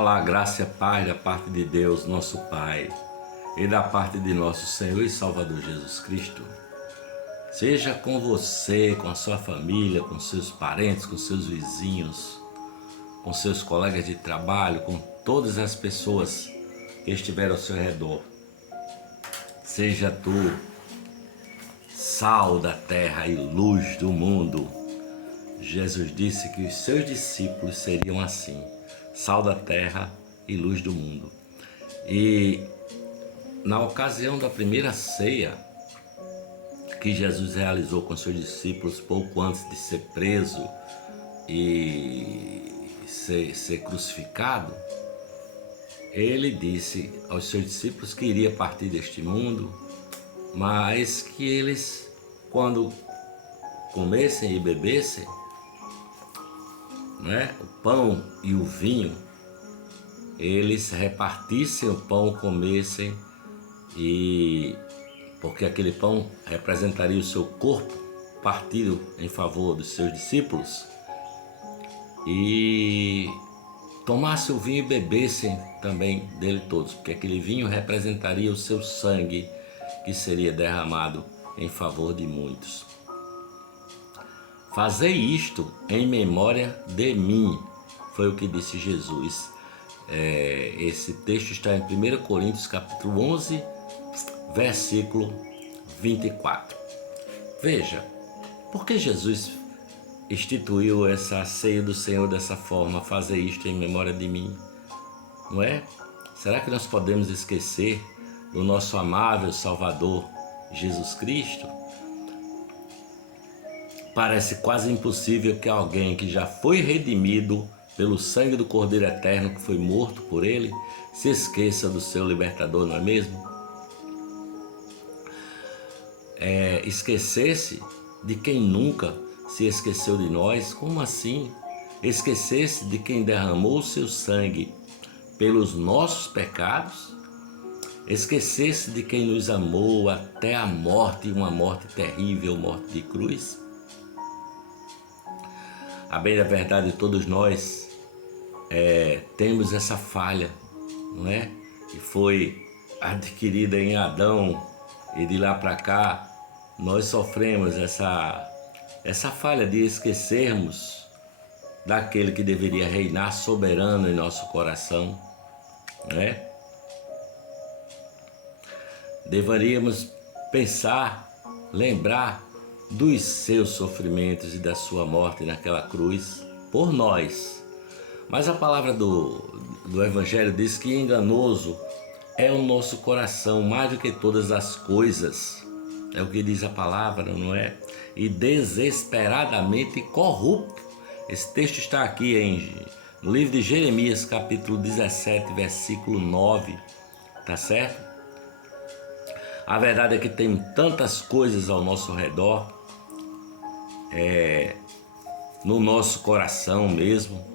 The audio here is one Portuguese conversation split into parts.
Olá, graça e paz da parte de Deus, nosso Pai, e da parte de nosso Senhor e Salvador Jesus Cristo. Seja com você, com a sua família, com seus parentes, com seus vizinhos, com seus colegas de trabalho, com todas as pessoas que estiverem ao seu redor. Seja tu sal da terra e luz do mundo. Jesus disse que os seus discípulos seriam assim, sal da terra e luz do mundo. E na ocasião da primeira ceia que Jesus realizou com seus discípulos pouco antes de ser preso e ser crucificado, ele disse aos seus discípulos que iria partir deste mundo, mas que eles, quando comessem e bebessem, o pão e o vinho, eles repartissem o pão, comessem, e porque aquele pão representaria o seu corpo partido em favor dos seus discípulos, e tomassem o vinho e bebessem também dele todos, porque aquele vinho representaria o seu sangue que seria derramado em favor de muitos. Fazei isto em memória de mim, foi o que disse Jesus. Esse texto está em 1 Coríntios capítulo 11, versículo 24. Veja, por que Jesus instituiu essa ceia do Senhor dessa forma, fazer isto em memória de mim? Não é? Será que nós podemos esquecer do nosso amável Salvador Jesus Cristo? Parece quase impossível que alguém que já foi redimido pelo sangue do Cordeiro Eterno, que foi morto por ele, se esqueça do seu libertador, não é mesmo? Esquecesse de quem nunca se esqueceu de nós. Como assim? Esquecesse de quem derramou o seu sangue pelos nossos pecados? Esquecesse de quem nos amou até a morte, uma morte terrível, morte de cruz? A bem da verdade, todos nós temos essa falha, não é? Que foi adquirida em Adão, e de lá para cá nós sofremos essa falha de esquecermos daquele que deveria reinar soberano em nosso coração, não é? Deveríamos pensar, lembrar dos seus sofrimentos e da sua morte naquela cruz por nós. Mas a palavra do Evangelho diz que enganoso é o nosso coração mais do que todas as coisas. É o que diz a palavra, não é? E desesperadamente corrupto. Esse texto está aqui no livro de Jeremias, capítulo 17, versículo 9. Tá certo? A verdade é que tem tantas coisas ao nosso redor, no nosso coração mesmo.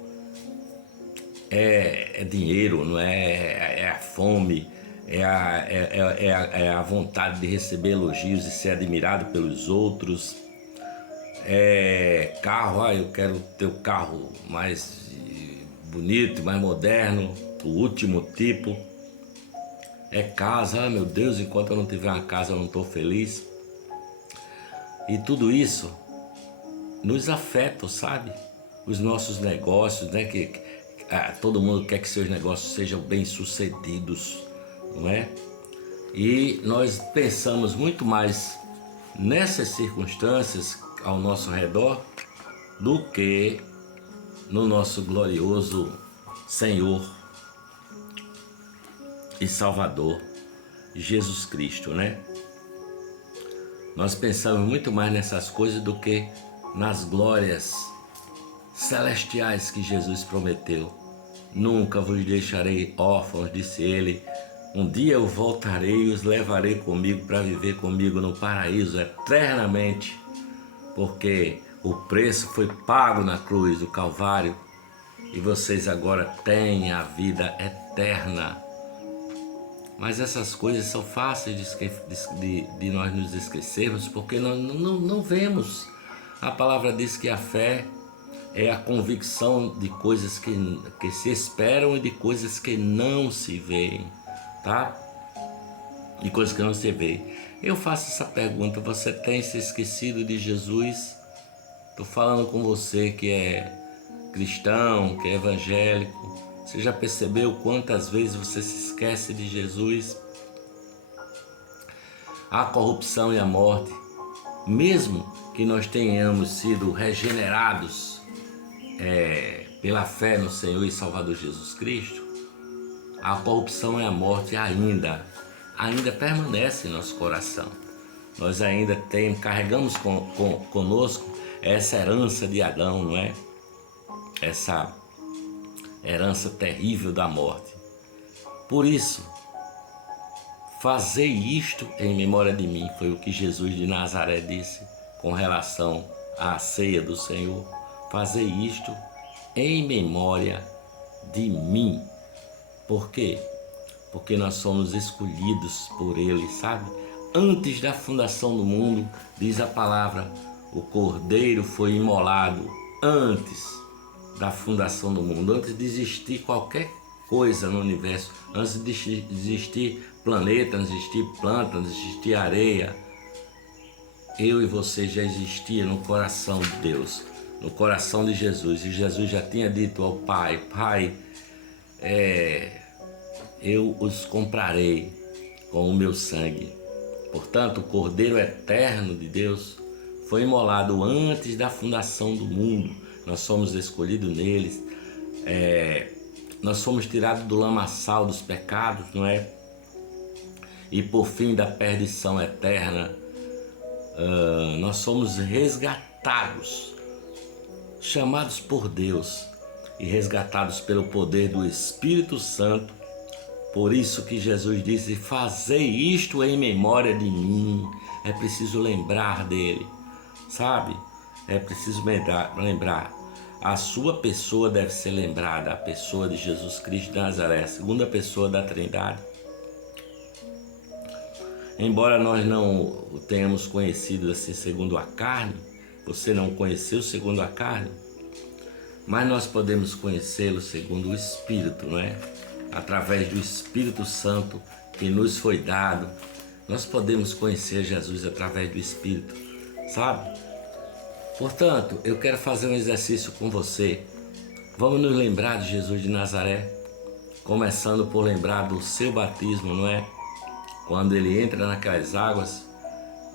É dinheiro, não é? É a fome, é a vontade de receber elogios e ser admirado pelos outros. É carro, eu quero ter o carro mais bonito, mais moderno, o último tipo. É casa, meu Deus, enquanto eu não tiver uma casa eu não estou feliz. E tudo isso nos afeta, sabe? Os nossos negócios, né? Todo mundo quer que seus negócios sejam bem-sucedidos, não é? E nós pensamos muito mais nessas circunstâncias ao nosso redor do que no nosso glorioso Senhor e Salvador Jesus Cristo, né? Nós pensamos muito mais nessas coisas do que nas glórias celestiais que Jesus prometeu. Nunca vos deixarei órfãos, disse ele. Um dia eu voltarei e os levarei comigo para viver comigo no paraíso eternamente, porque o preço foi pago na cruz do Calvário e vocês agora têm a vida eterna. Mas essas coisas são fáceis de nós nos esquecermos, porque nós não vemos. A palavra diz que a fé é a convicção de coisas que se esperam e de coisas que não se veem, tá? De coisas que não se veem. Eu faço essa pergunta: você tem se esquecido de Jesus? Estou falando com você que é cristão, que é evangélico. Você já percebeu quantas vezes você se esquece de Jesus? A corrupção e a morte, mesmo que nós tenhamos sido regenerados pela fé no Senhor e Salvador Jesus Cristo, a corrupção e a morte ainda permanece em nosso coração. Nós ainda carregamos conosco essa herança de Adão, não é? Essa herança terrível da morte. Por isso, fazei isto em memória de mim, foi o que Jesus de Nazaré disse com relação à ceia do Senhor. Fazei isto em memória de mim. Por quê? Porque nós somos escolhidos por Ele, sabe? Antes da fundação do mundo, diz a palavra, o Cordeiro foi imolado antes da fundação do mundo, antes de existir qualquer coisa no universo, antes de existir planeta, antes de existir planta, antes de existir areia. Eu e você já existia no coração de Deus, no coração de Jesus. E Jesus já tinha dito ao Pai: Pai, eu os comprarei com o meu sangue. Portanto, o Cordeiro eterno de Deus foi imolado antes da fundação do mundo. Nós somos escolhidos neles, nós somos tirados do lamaçal dos pecados, não é? E por fim da perdição eterna, nós somos resgatados, chamados por Deus e resgatados pelo poder do Espírito Santo. Por isso que Jesus disse: fazei isto em memória de mim. É preciso lembrar dele, sabe? É preciso lembrar. A sua pessoa deve ser lembrada, a pessoa de Jesus Cristo de Nazaré, a segunda pessoa da Trindade. Embora nós não o tenhamos conhecido assim segundo a carne, você não conheceu segundo a carne, mas nós podemos conhecê-lo segundo o Espírito, não é? Através do Espírito Santo que nos foi dado, nós podemos conhecer Jesus através do Espírito, sabe? Portanto, eu quero fazer um exercício com você. Vamos nos lembrar de Jesus de Nazaré, começando por lembrar do seu batismo, não é? Quando ele entra naquelas águas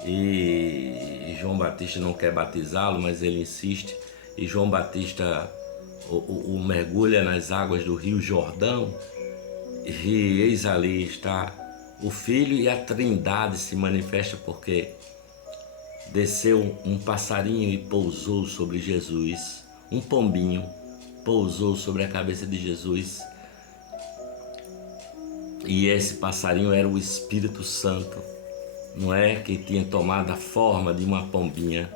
e João Batista não quer batizá-lo, mas ele insiste, e João Batista o mergulha nas águas do Rio Jordão, e eis ali está o Filho, e a Trindade se manifesta, porque desceu um passarinho e pousou sobre Jesus, um pombinho pousou sobre a cabeça de Jesus, e esse passarinho era o Espírito Santo, não é? Que tinha tomado a forma de uma pombinha.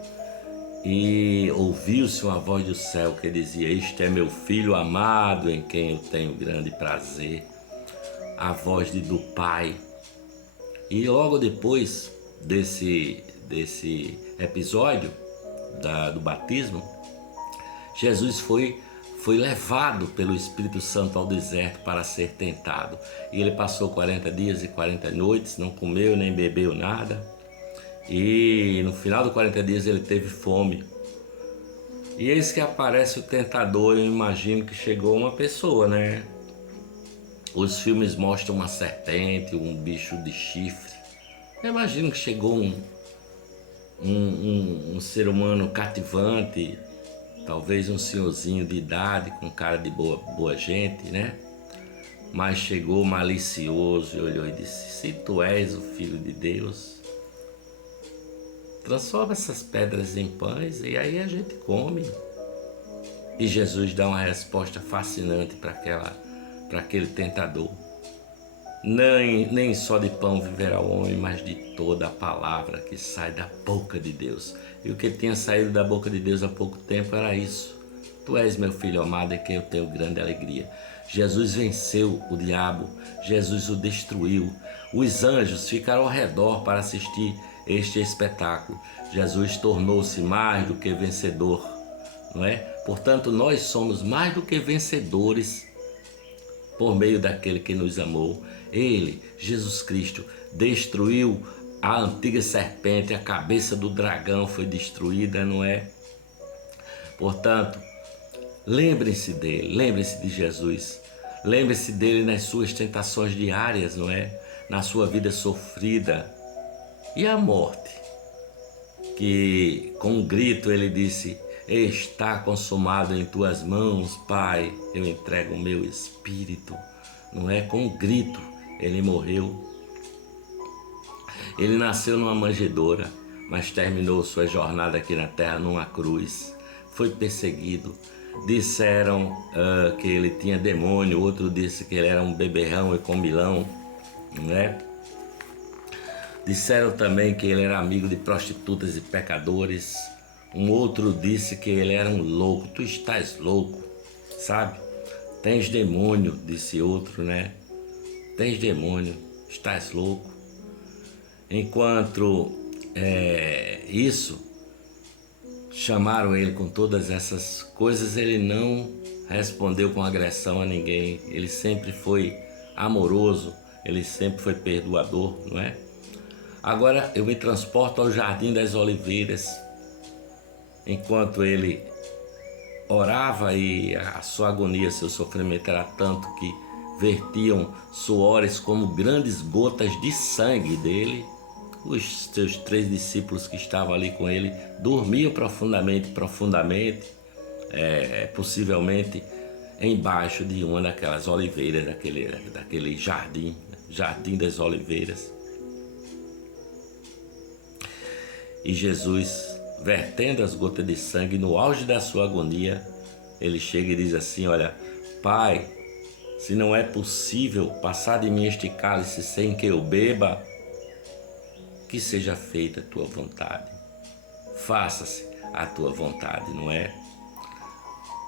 E ouviu-se uma voz do céu que dizia: este é meu Filho amado, em quem eu tenho grande prazer. A voz do Pai. E logo depois desse episódio do batismo, Jesus foi levado pelo Espírito Santo ao deserto para ser tentado. E ele passou 40 dias e 40 noites, não comeu nem bebeu nada. E no final dos 40 dias ele teve fome. E eis que aparece o tentador. Eu imagino que chegou uma pessoa, né? Os filmes mostram uma serpente, um bicho de chifre. Eu imagino que chegou um ser humano cativante, talvez um senhorzinho de idade, com cara de boa gente, né? Mas chegou malicioso e olhou e disse: se tu és o Filho de Deus, transforma essas pedras em pães e aí a gente come. E Jesus dá uma resposta fascinante para aquele tentador: nem só de pão viverá o homem, mas de toda a palavra que sai da boca de Deus. E o que tinha saído da boca de Deus há pouco tempo era isso: tu és meu Filho amado, em quem eu tenho grande alegria. Jesus venceu o diabo, Jesus o destruiu. Os anjos ficaram ao redor para assistir este espetáculo. Jesus tornou-se mais do que vencedor, não é? Portanto, nós somos mais do que vencedores por meio daquele que nos amou. Ele, Jesus Cristo, destruiu a antiga serpente, a cabeça do dragão foi destruída, não é? Portanto, lembre-se dele, lembre-se de Jesus, lembre-se dele nas suas tentações diárias, não é? Na sua vida sofrida. E a morte, que com um grito ele disse: está consumado em tuas mãos, Pai, eu entrego o meu espírito. Não é? Com um grito ele morreu. Ele nasceu numa manjedoura, mas terminou sua jornada aqui na terra numa cruz. Foi perseguido. Disseram que ele tinha demônio, outro disse que ele era um beberrão e comilão, não é? Disseram também que ele era amigo de prostitutas e pecadores. Um outro disse que ele era um louco. Tu estás louco, sabe? Tens demônio, disse outro, né? Tens demônio, estás louco. Enquanto isso, chamaram ele com todas essas coisas, ele não respondeu com agressão a ninguém. Ele sempre foi amoroso, ele sempre foi perdoador, não é? Agora eu me transporto ao Jardim das Oliveiras, enquanto ele orava e a sua agonia, seu sofrimento era tanto que vertiam suores como grandes gotas de sangue dele. Os seus 3 discípulos que estavam ali com ele dormiam profundamente, possivelmente embaixo de uma daquelas oliveiras, daquele jardim das oliveiras. E Jesus, vertendo as gotas de sangue no auge da sua agonia, ele chega e diz assim: olha, Pai, se não é possível passar de mim este cálice sem que eu beba, que seja feita a tua vontade. Faça-se a tua vontade, não é?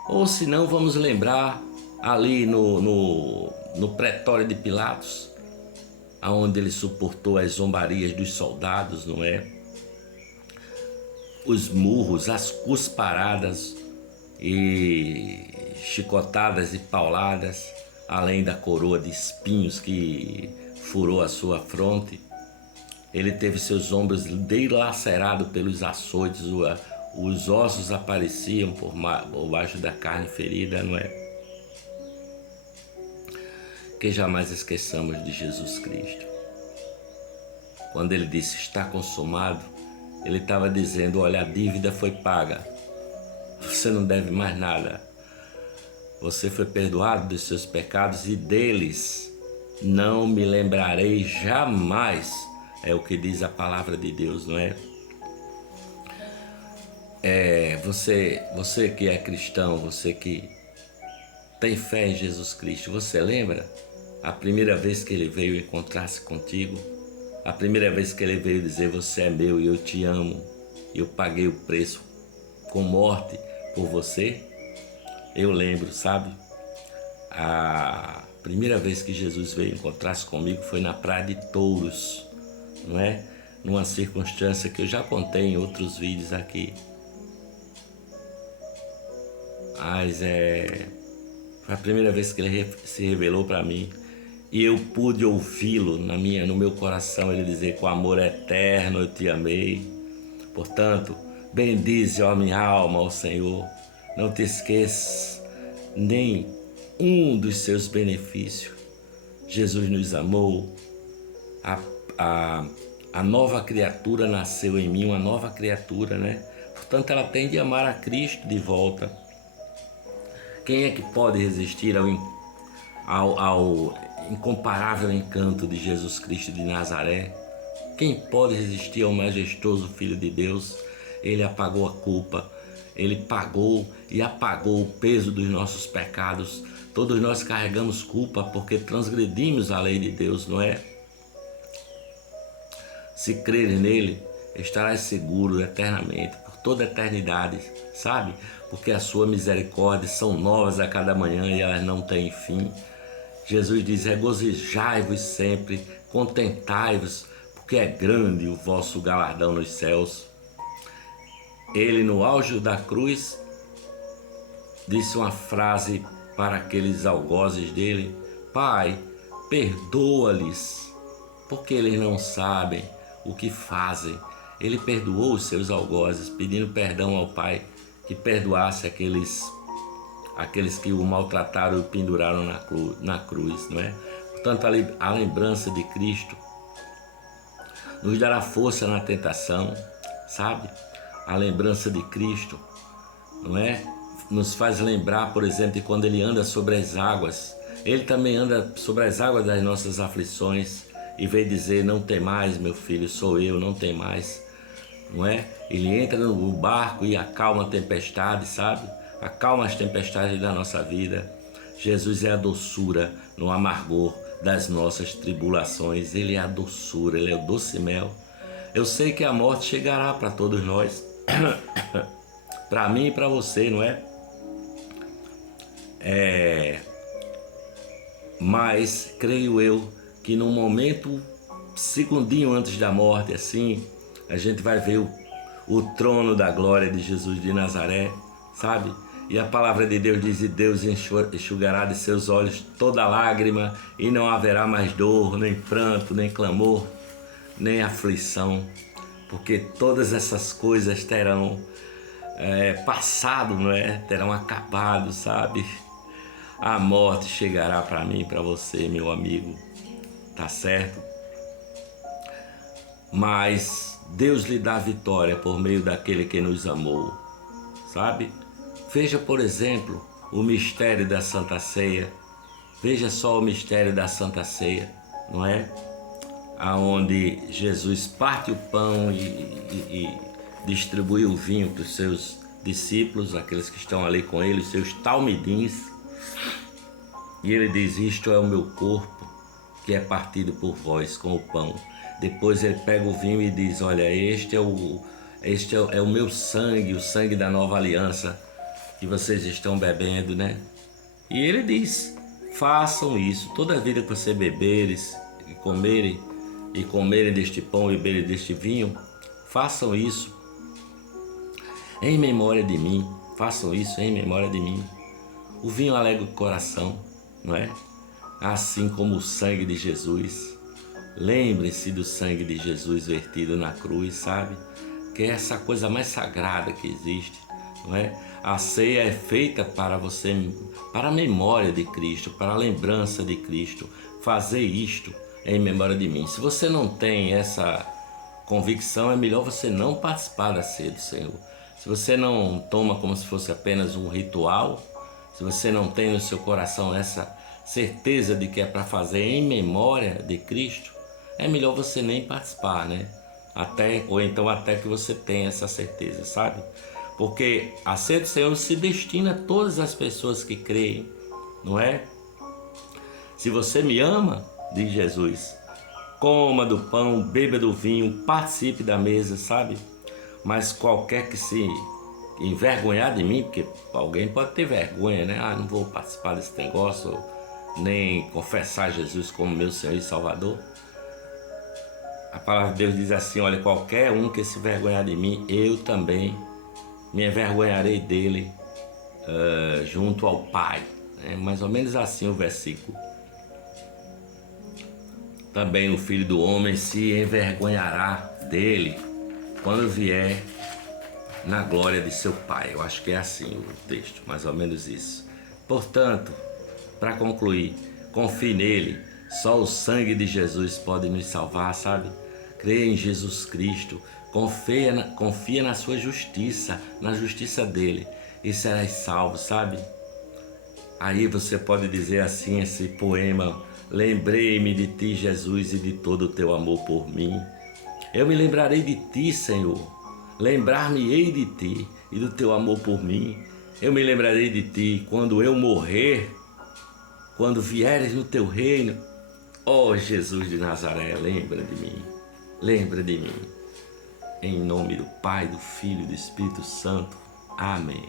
Ou se não, vamos lembrar ali no pretório de Pilatos, aonde ele suportou as zombarias dos soldados, não é? Os murros, as cusparadas e chicotadas e pauladas, além da coroa de espinhos que furou a sua fronte. Ele teve seus ombros dilacerados pelos açoites, os ossos apareciam por baixo da carne ferida, não é? Que jamais esqueçamos de Jesus Cristo. Quando ele disse está consumado, ele estava dizendo: olha, a dívida foi paga, você não deve mais nada, você foi perdoado dos seus pecados e deles não me lembrarei jamais, é o que diz a palavra de Deus, não é? Você que é cristão, você que tem fé em Jesus Cristo, você lembra a primeira vez que ele veio encontrar-se contigo? A primeira vez que ele veio dizer: você é meu e eu te amo, eu paguei o preço com morte por você? Eu lembro, sabe? A primeira vez que Jesus veio encontrar-se comigo foi na Praia de Touros, não é? Numa circunstância que eu já contei em outros vídeos aqui. Mas foi a primeira vez que ele se revelou para mim. E eu pude ouvi-lo no meu coração, ele dizer: com amor eterno eu te amei. Portanto, bendize, ó minha alma, ao Senhor. Não te esqueças nem um dos seus benefícios. Jesus nos amou. A nova criatura nasceu em mim, uma nova criatura, né? Portanto, ela tem de amar a Cristo de volta. Quem é que pode resistir ao incomparável encanto de Jesus Cristo de Nazaré? Quem pode resistir ao majestoso Filho de Deus? Ele apagou a culpa, ele pagou e apagou o peso dos nossos pecados. Todos nós carregamos culpa porque transgredimos a lei de Deus, não é? Se creres nele, estarás seguro eternamente, por toda a eternidade, sabe? Porque a sua misericórdia são novas a cada manhã e elas não têm fim. Jesus diz: regozijai-vos sempre, contentai-vos, porque é grande o vosso galardão nos céus. Ele, no auge da cruz, disse uma frase para aqueles algozes dele: Pai, perdoa-lhes, porque eles não sabem o que fazem. Ele perdoou os seus algozes, pedindo perdão ao Pai, que perdoasse aqueles que o maltrataram e o penduraram na cruz, não é? Portanto, a lembrança de Cristo nos dará força na tentação, sabe? A lembrança de Cristo, não é? Nos faz lembrar, por exemplo, de quando Ele anda sobre as águas. Ele também anda sobre as águas das nossas aflições e veio dizer: não tem mais, meu filho, sou eu, não tem mais, não é? Ele entra no barco e acalma a tempestade, sabe? Acalma as tempestades da nossa vida. Jesus é a doçura no amargor das nossas tribulações. Ele é a doçura, Ele é o doce mel. Eu sei que a morte chegará para todos nós, para mim e para você, não é? Mas creio eu que num momento, segundinho antes da morte, assim, a gente vai ver o trono da glória de Jesus de Nazaré, sabe? E a palavra de Deus diz: e Deus enxugará de seus olhos toda lágrima, e não haverá mais dor, nem pranto, nem clamor, nem aflição, porque todas essas coisas terão passado, não é? Terão acabado, sabe? A morte chegará para mim e para você, meu amigo, tá certo? Mas Deus lhe dá vitória por meio daquele que nos amou, sabe? Veja, por exemplo, o mistério da Santa Ceia. Veja só o mistério da Santa Ceia, não é? Aonde Jesus parte o pão e distribui o vinho para os seus discípulos, aqueles que estão ali com ele, os seus talmidins. E ele diz: isto é o meu corpo, que é partido por vós com o pão. Depois ele pega o vinho e diz: olha, este é o meu sangue, o sangue da nova aliança que vocês estão bebendo, né? E ele diz: façam isso toda vida que você beberes e comerem deste pão e beberem deste vinho, façam isso em memória de mim. Façam isso em memória de mim. O vinho alegra o coração, não é? Assim como o sangue de Jesus. Lembre-se do sangue de Jesus vertido na cruz, sabe? Que é essa coisa mais sagrada que existe, não é? A ceia é feita para você, para a memória de Cristo, para a lembrança de Cristo. Fazer isto em memória de mim. Se você não tem essa convicção, é melhor você não participar da ceia do Senhor. Se você não toma como se fosse apenas um ritual, se você não tem no seu coração essa certeza de que é para fazer em memória de Cristo, é melhor você nem participar, né? Ou então até que você tenha essa certeza, sabe? Porque a ceia do Senhor se destina a todas as pessoas que creem, não é? Se você me ama, diz Jesus, coma do pão, beba do vinho, participe da mesa, sabe? Mas qualquer que se envergonhar de mim, porque alguém pode ter vergonha, né? Não vou participar desse negócio, nem confessar Jesus como meu Senhor e Salvador. A palavra de Deus diz assim: olha, qualquer um que se envergonhar de mim, eu também me envergonharei dele junto ao Pai. É mais ou menos assim o versículo. Também o Filho do Homem se envergonhará dele quando vier na glória de seu Pai. Eu acho que é assim o texto, mais ou menos isso. Portanto, para concluir, confie nele. Só o sangue de Jesus pode nos salvar, sabe? Creia em Jesus Cristo. Confia na sua justiça, na justiça dele, e serás salvo, sabe? Aí você pode dizer assim, esse poema: lembrei-me de ti, Jesus, e de todo o teu amor por mim. Eu me lembrarei de ti, Senhor. Lembrar-me-ei de ti e do teu amor por mim. Eu me lembrarei de ti quando eu morrer, quando vieres no teu reino. Ó Jesus de Nazaré, lembra de mim. Lembra de mim. Em nome do Pai, do Filho e do Espírito Santo. Amém.